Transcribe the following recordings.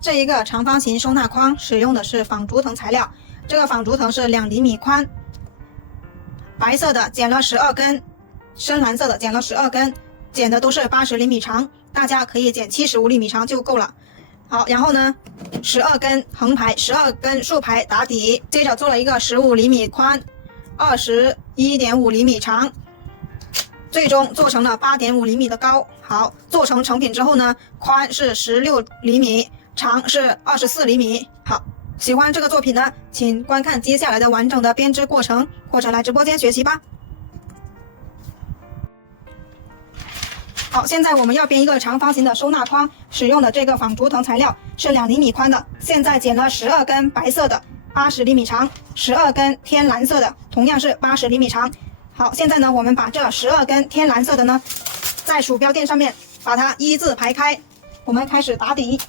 这一个长方形收纳筐使用的是仿竹藤材料，这个仿竹藤是2厘米宽，白色的剪了12根，深蓝色的剪了12根，剪的都是80厘米长，大家可以剪75厘米长就够了。好，然后呢，12根横排，12根竖排打底，接着做了一个15厘米宽，21.5厘米长，最终做成了8.5厘米的高。好，做成成品之后呢，宽是16厘米，长是24厘米。好，喜欢这个作品呢，请观看接下来的完整的编织过程，或者来直播间学习吧。好，现在我们要编一个长方形的收纳筐，使用的这个仿竹藤材料是2厘米宽的，现在剪了12根白色的，80厘米长，12根天蓝色的，同样是80厘米长。好，现在呢，我们把这12根天蓝色的呢，在鼠标垫上面把它一字排开，我们开始打底。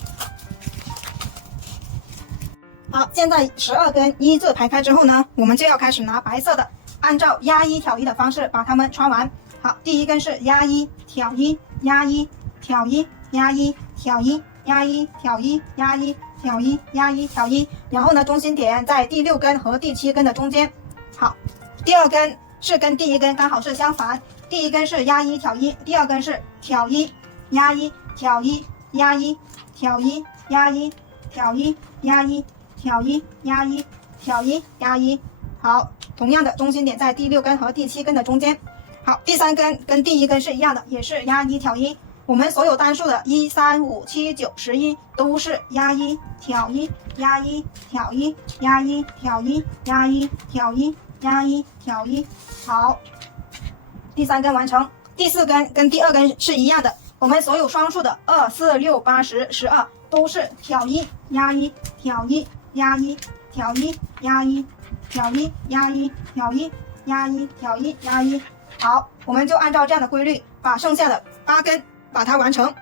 好，现在12根一字排开之后呢，我们就要开始拿白色的，按照压一挑一的方式把它们穿完。好，第一根是压一挑一，压一挑一，压一挑一，压一挑一，压一挑一，压一挑一，然后呢，中心点在第6根和第7根的中间。好，第2根是跟第1根刚好是相反，第1根是压一挑一，第2根是挑一，压一挑一，压一挑一，压一挑一，压一挑一，压一挑一，压一。好，同样的中心点在第6根和第7根的中间。好，第3根跟第1根是一样的，也是压一挑一。我们所有单数的1、3、5、7、9、11都是压一挑一，压一挑一，压一挑一，压一挑一，压一挑一。好，第3根完成。第4根跟第2根是一样的，我们所有双数的2、4、6、8、10、12都是挑一，压一挑一，压一挑一，压一挑一，压一挑一，压一挑一，压一。好，我们就按照这样的规律，把剩下的8根把它完成。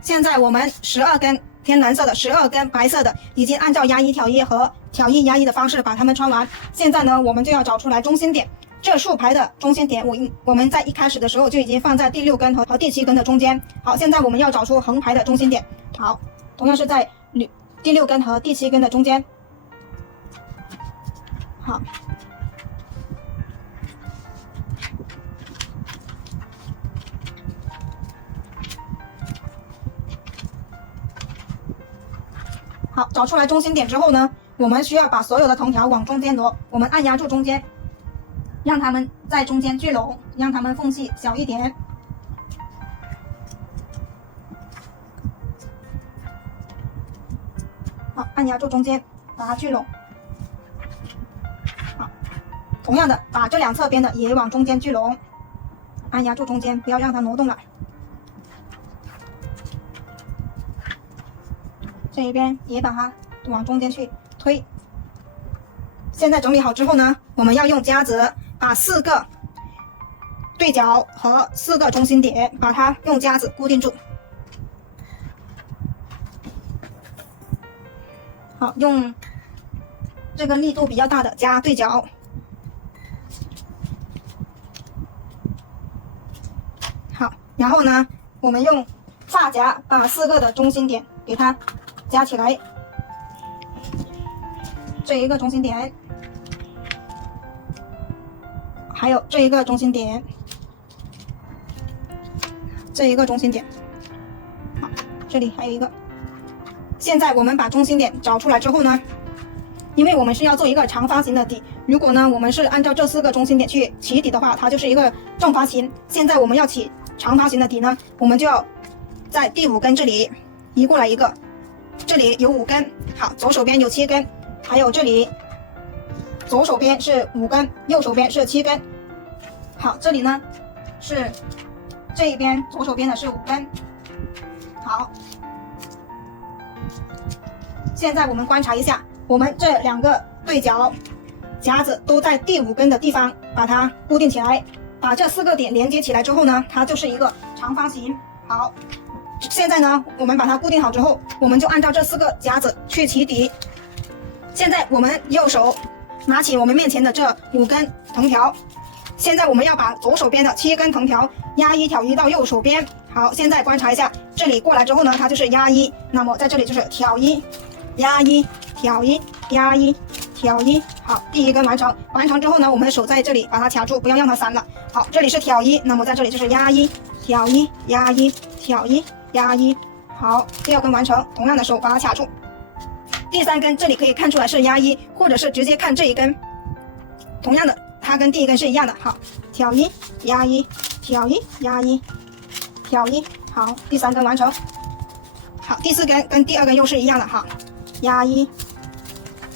现在我们12根天蓝色的，12根白色的，已经按照压一挑一和挑一压一的方式把它们穿完。现在呢，我们就要找出来中心点。这竖排的中心点，我们在一开始的时候就已经放在第6根和第7根的中间。好，现在我们要找出横排的中心点。好，同样是在第6根和第7根的中间。好。好，找出来中心点之后呢，我们需要把所有的藤条往中间挪，我们按压住中间，让它们在中间聚拢，让它们缝隙小一点。好，按压住中间，把它聚拢。好，同样的，把这2侧边的也往中间聚拢，按压住中间，不要让它挪动了。这一边也把它往中间去推。现在整理好之后呢，我们要用夹子把4个对角和4个中心点，把它用夹子固定住。好，用这个力度比较大的夹对角。好，然后呢，我们用发夹把4个的中心点给它夹起来，这一个中心点，还有这一个中心点，这一个中心点，好，这里还有一个。现在我们把中心点找出来之后呢，因为我们是要做一个长方形的底，如果呢我们是按照这4个中心点去起底的话，它就是一个正方形。现在我们要起长方形的底呢，我们就要在第5根这里移过来一个。这里有5根，好，左手边有7根，还有这里左手边是5根，右手边是7根。好，这里呢是这一边左手边的是5根。好，现在我们观察一下，我们这2个对角夹子都在第5根的地方把它固定起来，把这4个点连接起来之后呢，它就是一个长方形。好，现在呢，我们把它固定好之后，我们就按照这4个夹子去起底。现在我们右手拿起我们面前的这5根藤条，现在我们要把左手边的7根藤条压一挑一到右手边。好，现在观察一下，这里过来之后呢，它就是压一，那么在这里就是挑一，压一，挑一，压一，挑一。好，第一根完成。完成之后呢，我们的手在这里把它卡住，不要让它散了。好，这里是挑一，那么在这里就是压一，挑一，压一，挑一，压一。好，第二根完成，同样的手把它卡住。第三根这里可以看出来是压一，或者是直接看这一根，同样的，它跟第一根是一样的。好，挑一，压一，挑一，压一，挑一。好，第三根完成。好，第四根跟第二根又是一样的哈，压一，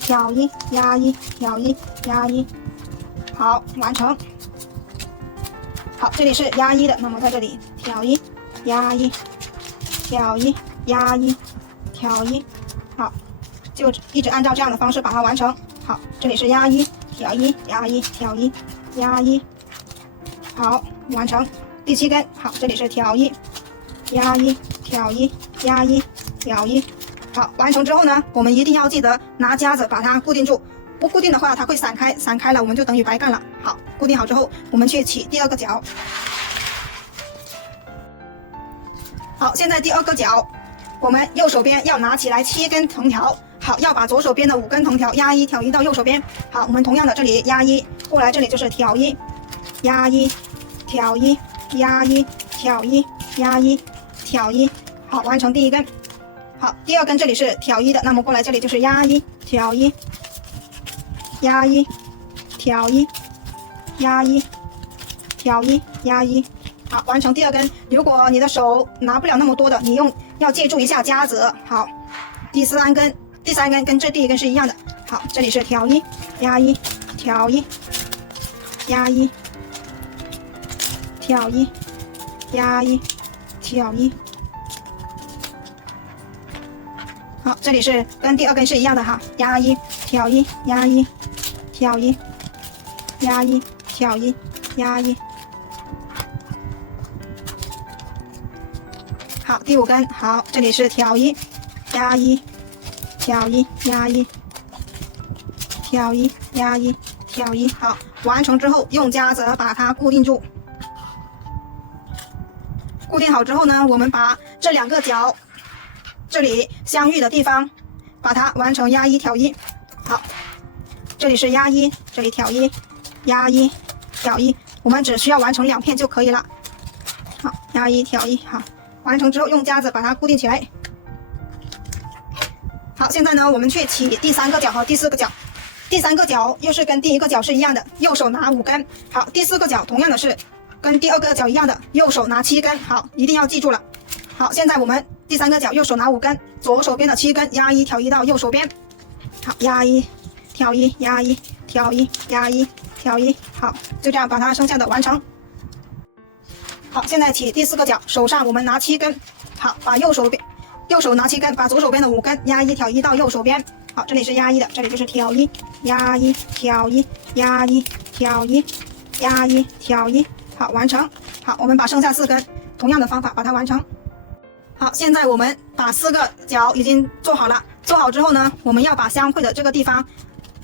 挑一，压一，挑一，压一。好，完成。好，这里是压一的，那么在这里挑一，压一，挑一，压一，挑一。好，就一直按照这样的方式把它完成。好，这里是压一，挑一，压一，挑一，压一。好，完成。第七根，好，这里是挑一，压一，挑一，压一，挑一。好，完成之后呢，我们一定要记得拿夹子把它固定住，不固定的话它会散开，散开了我们就等于白干了。好，固定好之后，我们去起第二个角。好，现在第二个角，我们右手边要拿起来7根藤条。好，要把左手边的5根藤条压一，挑一到右手边。好，我们同样的这里压一，过来这里就是挑一，压一，挑一，压一，挑一，压一，挑一。好，完成第一根。好，第二根这里是挑一的，那么过来这里就是压一，挑一，压一，挑一，压一，挑一，压一。好，完成第二根。如果你的手拿不了那么多的，你要借助一下夹子。好，第三根跟这第一根是一样的。好，这里是挑一，压一，挑一，压一，挑一，压一，挑一。好，这里是跟第二根是一样的哈，压一，挑一，压一，挑一，压一，挑一，压一。好，第5根，好，这里是挑一，压一，挑一，压一，挑一，压一，挑一。好，完成之后用夹子把它固定住。固定好之后呢，我们把这2个角这里相遇的地方把它完成压一，挑一。好，这里是压一，这里挑一，压一，挑一。我们只需要完成2片就可以了。好，压一，挑一。好，完成之后用夹子把它固定起来。好，现在呢，我们去起第3个角和第4个角。第3个角又是跟第1个角是一样的，右手拿5根。好，第4个角同样的是跟第2个角一样的，右手拿7根。好，一定要记住了。好，现在我们第3个角右手拿5根，左手边的7根压一，挑一到右手边。好，压一，挑一，压一，挑一，压一，挑一。好，就这样把它剩下的完成。好，现在起第4个角，手上我们拿7根。好，把右手拿7根，把左手边的5根压一，挑一到右手边。好，这里是压一的，这里就是挑一，压一，挑一，压一，挑一，压一，挑一。好，完成。好，我们把剩下4根同样的方法把它完成。好，现在我们把4个角已经做好了。做好之后呢，我们要把相会的这个地方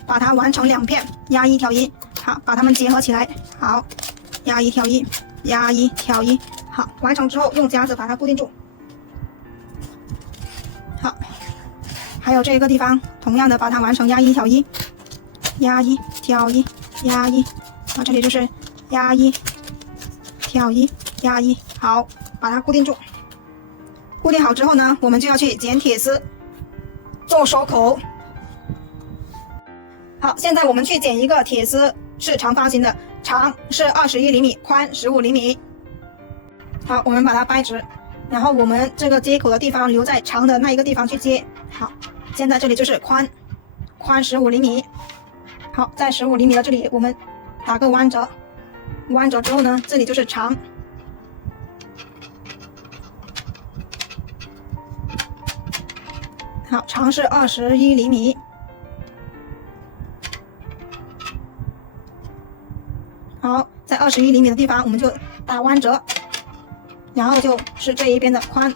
把它完成2片，压一，挑一。好，把它们结合起来。好，压一，挑一，压一，挑一。好，完成之后用夹子把它固定住。好，还有这个地方同样的把它完成压一，挑一，压一，挑一，压一。好，这里就是压一，挑一，压一。好，把它固定住。固定好之后呢，我们就要去剪铁丝做收口。好，现在我们去剪一个铁丝，是长方形的，长是21厘米，宽15厘米。好，我们把它掰直，然后我们这个接口的地方留在长的那一个地方去接。好，现在这里就是宽15厘米。好，在15厘米的这里我们打个弯折，弯折之后呢，这里就是长。好，长是21厘米。好，在21厘米的地方我们就打弯折，然后就是这一边的宽，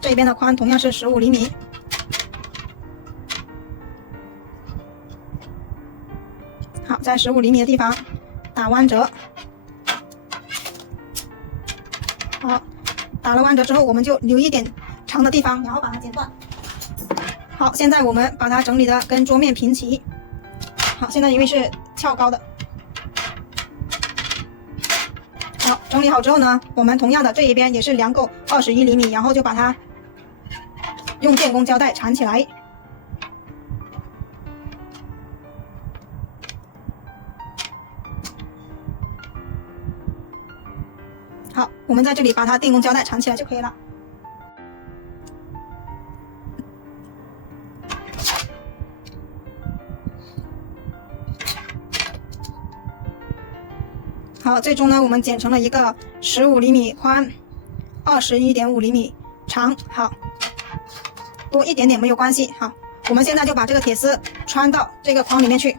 这一边的宽同样是15厘米。好，在15厘米的地方打弯折。打了弯折之后，我们就留一点长的地方，然后把它剪断。好，现在我们把它整理的跟桌面平齐。好，现在因为是翘高的。好，整理好之后呢，我们同样的这一边也是量够21厘米，然后就把它用电工胶带缠起来。好，我们在这里把它电工胶带缠起来就可以了。好，最终呢，我们剪成了一个15厘米宽、21.5厘米长。好，多一点点没有关系。好，我们现在就把这个铁丝穿到这个框里面去。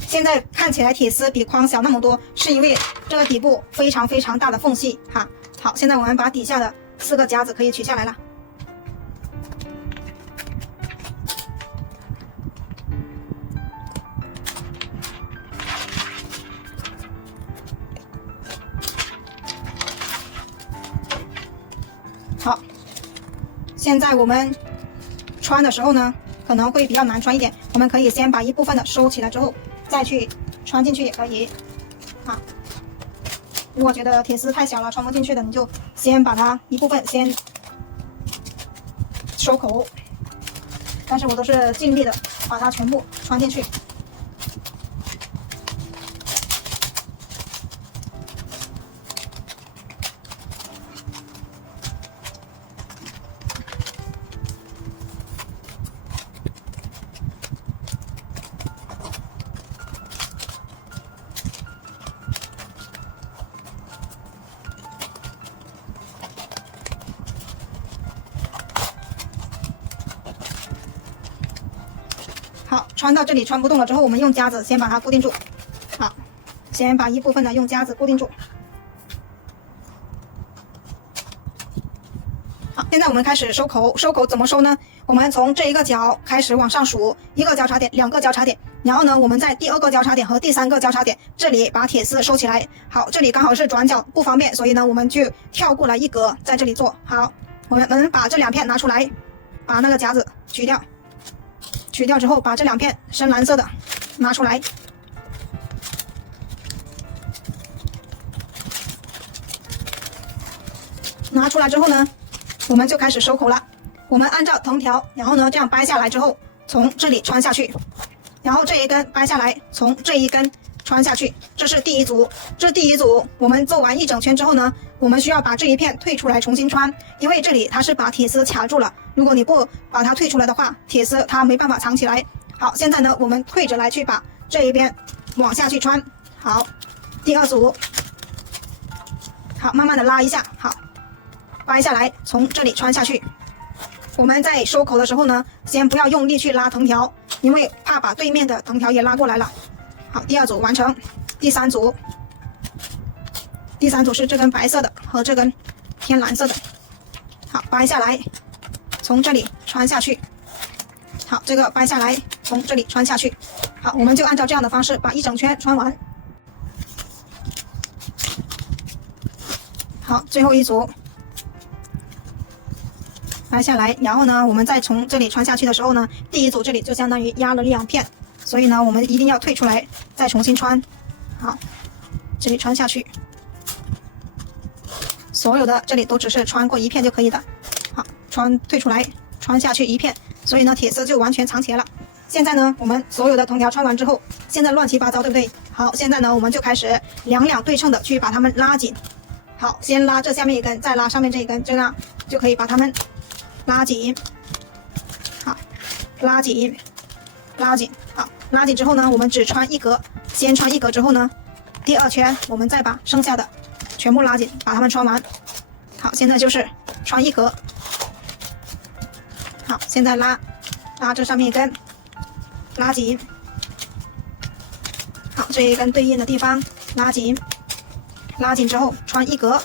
现在看起来铁丝比框小那么多，是因为这个底部非常非常大的缝隙哈。好，现在我们把底下的4个夹子可以取下来了。好，现在我们穿的时候呢，可能会比较难穿一点，我们可以先把一部分的收起来之后，再去穿进去也可以。啊，如果觉得铁丝太小了穿不进去的，你就先把它一部分先收口，但是我都是尽力的把它全部穿进去。好，穿到这里穿不动了之后，我们用夹子先把它固定住。好，先把一部分的用夹子固定住。好，现在我们开始收口。收口怎么收呢？我们从这一个角开始往上数，1个交叉点，2个交叉点，然后呢，我们在第2个交叉点和第3个交叉点这里把铁丝收起来。好，这里刚好是转角不方便，所以呢，我们就跳过来一格，在这里做。好，我们把这2片拿出来，把那个夹子取掉。取掉之后，把这2片深蓝色的拿出来，拿出来之后呢，我们就开始收口了。我们按照藤条，然后呢这样掰下来之后，从这里穿下去，然后这一根掰下来，从这一根穿下去。这是第一组。这第一组我们做完一整圈之后呢，我们需要把这一片退出来重新穿，因为这里它是把铁丝卡住了。如果你不把它退出来的话，铁丝它没办法藏起来。好，现在呢，我们退着来去把这一边往下去穿。好，第2组，好，慢慢的拉一下，好，掰下来，从这里穿下去。我们在收口的时候呢，先不要用力去拉藤条，因为怕把对面的藤条也拉过来了。好，第2组完成。第3组，第3组是这根白色的和这根偏蓝色的。好，掰下来，从这里穿下去。好，这个掰下来，从这里穿下去。好，我们就按照这样的方式把一整圈穿完。好，最后一组掰下来，然后呢，我们再从这里穿下去的时候呢，第1组这里就相当于压了2片，所以呢，我们一定要退出来，再重新穿。好，这里穿下去，所有的这里都只是穿过1片就可以的。好，退出来，穿下去1片，所以呢，铁丝就完全藏起来了。现在呢，我们所有的藤条穿完之后，现在乱七八糟，对不对？好，现在呢，我们就开始两对称的去把它们拉紧。好，先拉这下面一根，再拉上面这一根，这样就可以把它们拉紧。好，拉紧，拉紧。好，拉紧之后呢，我们只穿1格，先穿1格之后呢，第2圈我们再把剩下的全部拉紧，把它们穿完。好，现在就是穿1格。好，现在拉这上面一根，拉紧。好，这一根对应的地方拉紧，拉紧之后穿1格。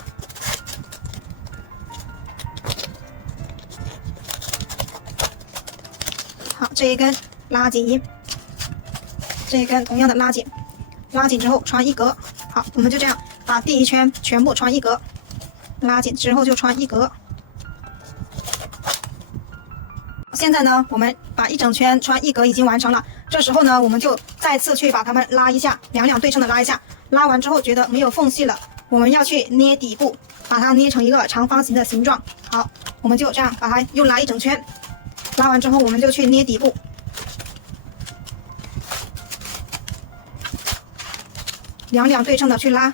好，这一根拉紧，这一根同样的拉紧，拉紧之后穿1格。好，我们就这样把第1圈全部穿1格。拉紧之后就穿一格。现在呢，我们把一整圈穿一格已经完成了。这时候呢，我们就再次去把它们拉一下，两对称的拉一下。拉完之后觉得没有缝隙了，我们要去捏底部，把它捏成一个长方形的形状。好，我们就这样把它又拉一整圈。拉完之后，我们就去捏底部，两对称的去拉，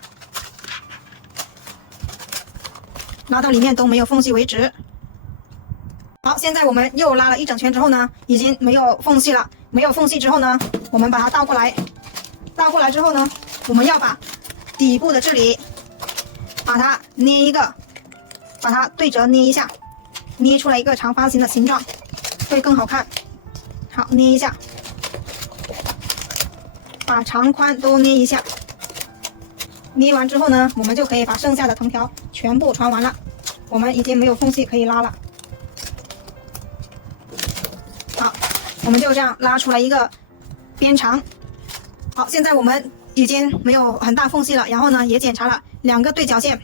拉到里面都没有缝隙为止。好，现在我们又拉了一整圈之后呢，已经没有缝隙了。没有缝隙之后呢，我们把它倒过来。倒过来之后呢，我们要把底部的这里，把它捏一个，把它对折捏一下，捏出来一个长方形的形状，会更好看。好，捏一下，把长宽都捏一下。捏完之后呢，我们就可以把剩下的藤条全部穿完了。我们已经没有缝隙可以拉了。好，我们就这样拉出来一个边长。好，现在我们已经没有很大缝隙了，然后呢也检查了两个对角线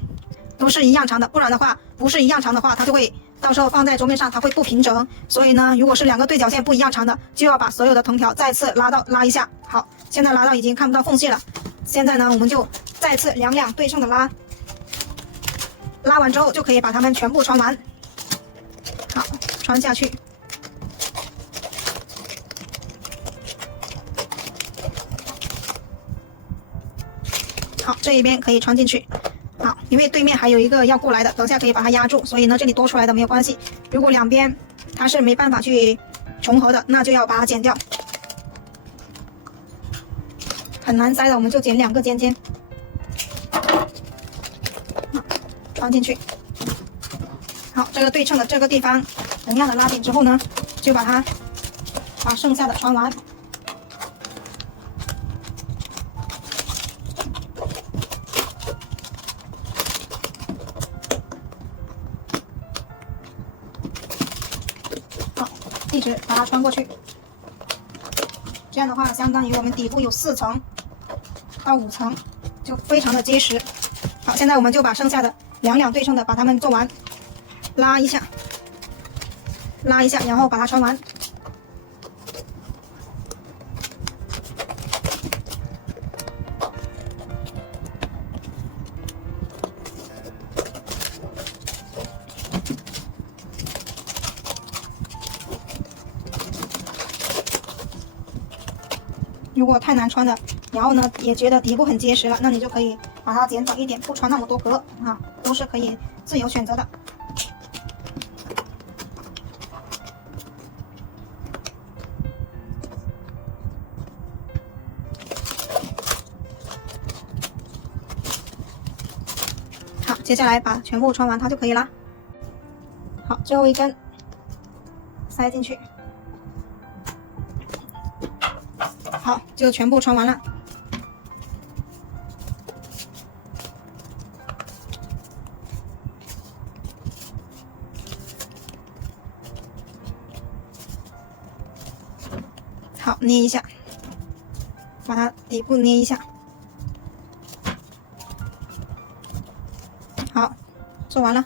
都是一样长的，不然的话不是一样长的话，它就会到时候放在桌面上它会不平整。所以呢，如果是两个对角线不一样长的，就要把所有的藤条再次拉一下。好，现在拉到已经看不到缝隙了。现在呢，我们就再次两对称的拉，拉完之后就可以把它们全部穿完。好，穿下去。好，这一边可以穿进去。好，因为对面还有一个要过来的，等下可以把它压住，所以呢，这里多出来的没有关系。如果两边它是没办法去重合的，那就要把它剪掉。很难塞的，我们就剪两个尖尖，穿进去。好，这个对称的这个地方，同样的拉紧之后呢，就把剩下的穿完。好，一直把它穿过去。这样的话，相当于我们底部有4层到5层，就非常的结实。好，现在我们就把剩下的两对称的把它们做完，拉一下，然后把它穿完。如果太难穿的，然后呢也觉得底部很结实了，那你就可以把它剪短一点，不穿那么多格啊，都是可以自由选择的。好，接下来把全部穿完它就可以了。好，最后一根塞进去。好，就全部穿完了。好，捏一下，把它底部捏一下。好，做完了。